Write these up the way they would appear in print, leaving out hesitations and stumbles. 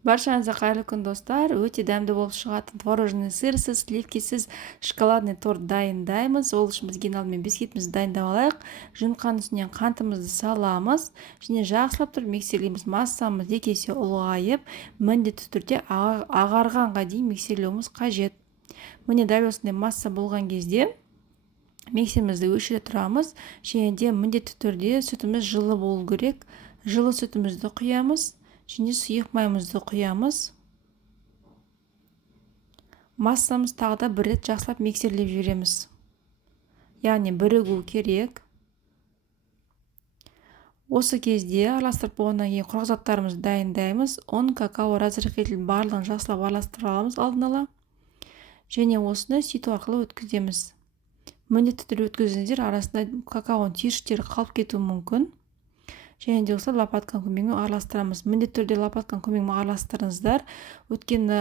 Баршаңызға қайырлы күн достар. Өте дәмді болып шығатын творожный сырсыз, сливкисіз шоколадный торт дайындаймыз. Ол үшін бізге алдымен бисквитімізді дайындап алайық. Жымқанның үстіне қантымызды саламыз. Және жақсылап тұрып миксерлейміз. Массамыз екі есе ұлғайып, міндетті түрде ағарғанға дейін миксерлеуіміз қажет. Міне дәл осындай масса болған кезде миксерімізді өшіре тұрамыз. Және де міндетті түрде сүтіміз жылы болу керек. Жылы сүтімізді құямыз. Және сұйық майымызды құямыз. Массамыз тағы да бір рет жақсылап миксерлеп жібереміз. Яғни бірігу керек. Осы кезде араластырып болғаннан кейін құрғақ заттарымызды дайындаймыз. Ұн, какао, разрыхлитель барлығын жақсылап араластырып аламыз алдын ала. Және осыны ситу арқылы өткіземіз. Міндетті түрде өткізіңіздер, арасында какаоның түйіршіктері қалып кетуі мүмкін. Және де осылай лопатканың көмегімен араластырамыз. Міндетті түрде лопатканың көмегімен араластырыңыздар. Өйткені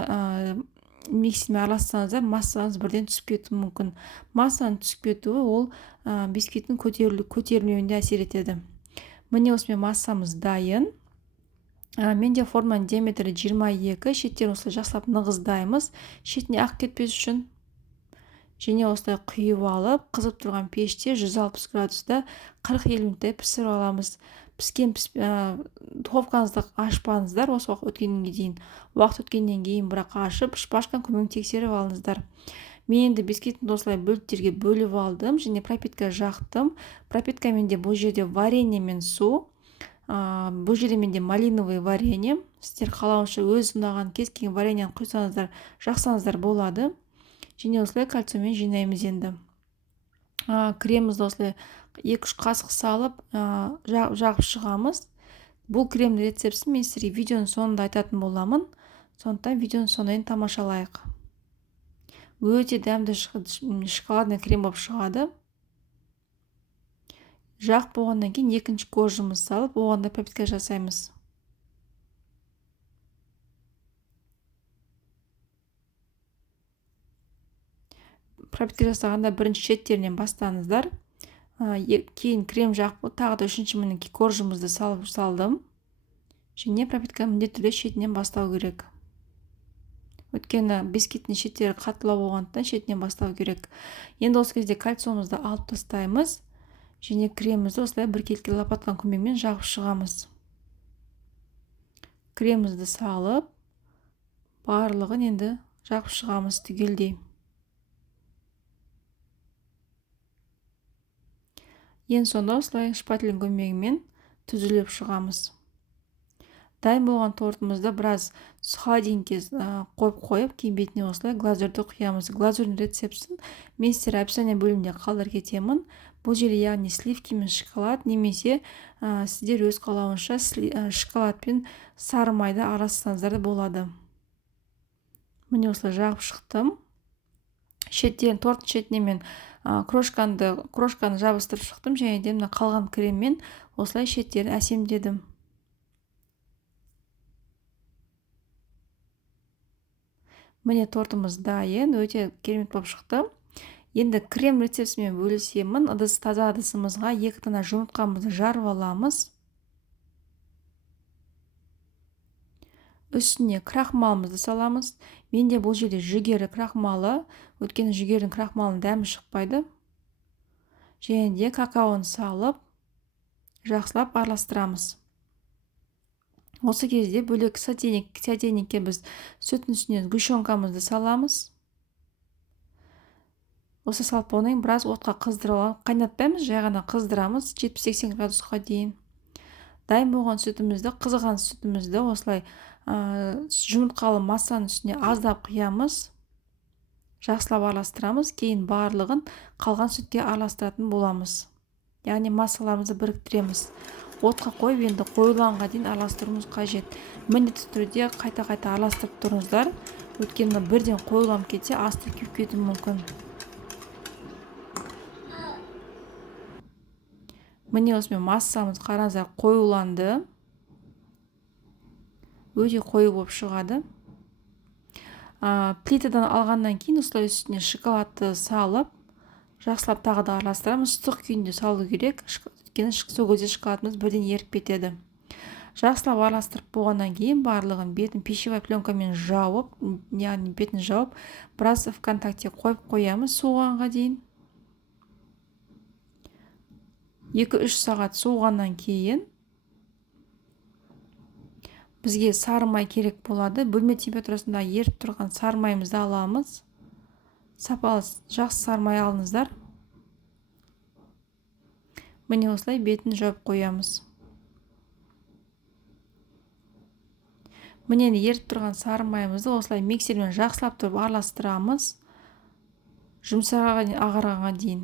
миксермен аралассаңыздар, массаңыз бірден түсіп кетуі мүмкін. Массаның түсіп кетуі ол бисквиттің көтерілмеуіне әсер етеді. Міне осымен массамыз дайын. Менде форманың диаметрі 22, шеттерін осылай жақсылап нығыздаймыз. Шетіне ақ кетпес үшін. Және осылай құйып алып, қызып тұрған пеште 160 градуста 40-50 минуттай пісіріп аламыз. Піскен духовкаңызды ашпаңыздар осы уақыт өткеннен кейін. Уақыт өткеннен кейін бірақ ашып, шпажканың көмегімен тексеріп алыңыздар. Мен енді бисквитімді осылай бөліктерге бөліп алдым және пропитка жақтым. Пропитка менде бұл жерде варенье мен су. Бұл жерде менде малиновый варенье. Сіздер қалауынша өз ұнаған кез келген вареньені құйсаңыздар, жақсаңыздар болады. Және осылай кальциямен жинаймыз енді. Кремімізді осылай 2-3 қасық салып жағып шығамыз. Бұл кремнің рецептісін мен сіздерге видеоның соңында айтатын боламын. Сондықтан видеоның соңынан тамашалайық. Өте дәмді шоколадный крем болып шығады. Жақ болғаннан кейін екінші коржымыз салып, оған да пропитка жасаймыз. Пропитка жасағанда бірінші шеттерінен бастаңыздар. Кейін крем жағып, тағы да үшінші мінекей коржымызды салдым. Және пропитка міндетті түрде шетінен бастау керек. Өйткені бисквиттің шеттері қатылау болғандықтан шетінен бастау керек. Енді осы кезде кальциямызды алып тастаймыз. Және кремімізді осылай біркелкі лопатканың көмегімен жағып шығамыз. Кремімізді салып, барлығын енді жағып шығамыз түгелдей. Ең соңында осылай шпательдің көмегімен түзіліп шығамыз. Дайын болған тортымызды біраз холодильникке қойып, кейін бетіне осылай глазурьді құямыз. Глазурьдің рецептісін мен сіздерге описание бөлімінде қалдырып кетемін. Бұл жерде яғни сливки мен шоколад, немесе сіздер өз қалауынша шоколад пен сары майды араластырсаңыздар да болады. Міне осылай жағып шықтым. Торттың шетіне мен крошканы жабыстырып шықтым. Және де қалған креммен осылай шеттерін әсемдедім. Міне тортымыз дайын, өте керемет болып шықты. Енді крем рецептісімен бөлісемін. Таза ыдысымызға 2 дана жұмыртқамызды жарып аламыз. Үстіне крахмалымызды саламыз. Менде бұл жерде жүгері крахмалы, өйткені жүгердің крахмалының дәмі шықпайды. Және де какаоны салып, жақсылап араластырамыз. Осы кезде бөлек сотейникке біз сүттің үстіне сгущенкамызды саламыз. Осы салып болғаннан біраз отқа қыздырып, қайнатпаймыз, жай ғана қыздырамыз 70-80 градусқа дейін. Дайын болған сүтімізді, қызыған сүтімізді осылай жұмыртқалы массаның үстіне аздап құямыз. Жақсылап араластырамыз, кейін барлығын қалған сүтке араластыратын боламыз. Яғни массаларымызды біріктіреміз. Отқа қойып, енді қойылғанға дейін араластыруымыз қажет. Міндетті түрде қайта-қайта араластырып тұрыңыздар. Өйткені бірден қойылып кетсе, асты күйіп кетуі мүмкін. Міне осымен массамыз қараңыздар қоюланды. Өте қою болып шығады. Плитадан алғаннан кейін осылай үстіне шоколадты салып, жақсылап тағы да араластырамыз. Ыстық күйінде салу керек. Өйткені сол кезде шоколадымыз бірден еріп кетеді. жақсылап араластырып болғаннан кейін барлығын бетін пищевой пленкамен жауып, яғни бетін жауып, біраз ВКонтакте қойып қоямыз суығанға дейін. 2-3 сағат суығаннан кейін бізге сары май керек болады. Бөлме температурасында еріп тұрған сары майымызды аламыз. Сапалы жақсы сары май алыңыздар. Міне осылай бетін жауып қоямыз. Міне еріп тұрған сары майымызды осылай миксермен жақсылап тұрып араластырамыз. Жұмсақ ағарғанға дейін.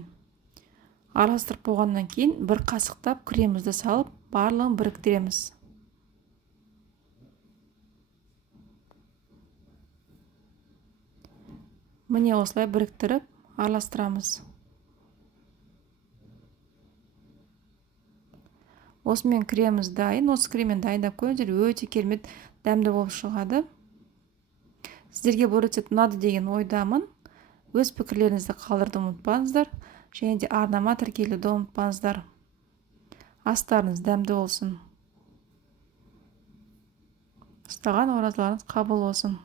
Араластырып болғаннан кейін бір қасықтап кремімізді салып, барлығын біріктіреміз. Міне осылай біріктіріп араластырамыз. Осымен креміміз дайын. Осы креммен дайындап көріңіздер, өте керемет дәмді болып шығады. Сіздерге бұл рецепт ұнады деген ойдамын. Өз пікірлеріңізді қалдыруды ұмытпаңыздар. Және де арнама тіркелуді ұмытпаңыздар. Астарыңыз дәмді болсын. Ұстаған оразаларыңыз қабыл болсын.